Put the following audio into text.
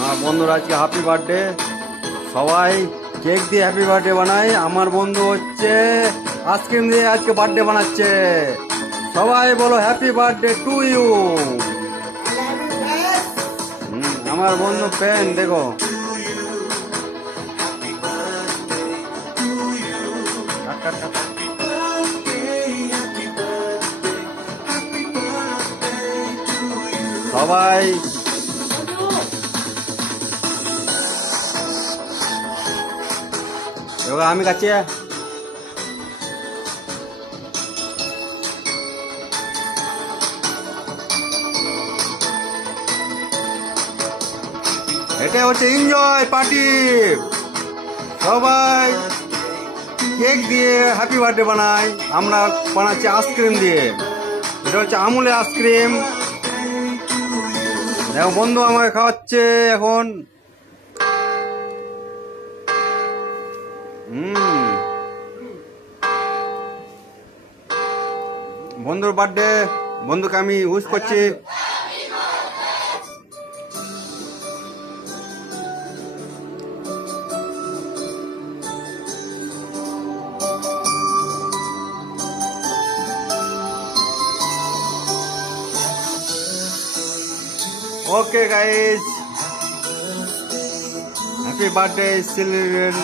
আমার বন্ধুর আজকে হ্যাপি বার্থডে। সবাই কেক দিয়ে হ্যাপি বার্থডে বানায়। আমার বন্ধু হচ্ছে আইসক্রিম দিয়ে আজকে বার্থডে বানাচ্ছে। সবাই বলো হ্যাপি বার্থডে টু ইউ। আমার বন্ধু পেন দেখো। সবাই এবার আমি কাছে এটা হচ্ছে এনজয় পার্টি। সবাই কেক দিয়ে হ্যাপি বার্থডে বানাই, আমরা বানাচ্ছি আইসক্রিম দিয়ে। এটা হচ্ছে আমুলের আইসক্রিম। দেখো বন্ধু আমাকে খাওয়াচ্ছে এখন। বন্ধুর বার্থডে, বন্ধুকে আমি উইশ করছি। Okay guys, happy birthday, children.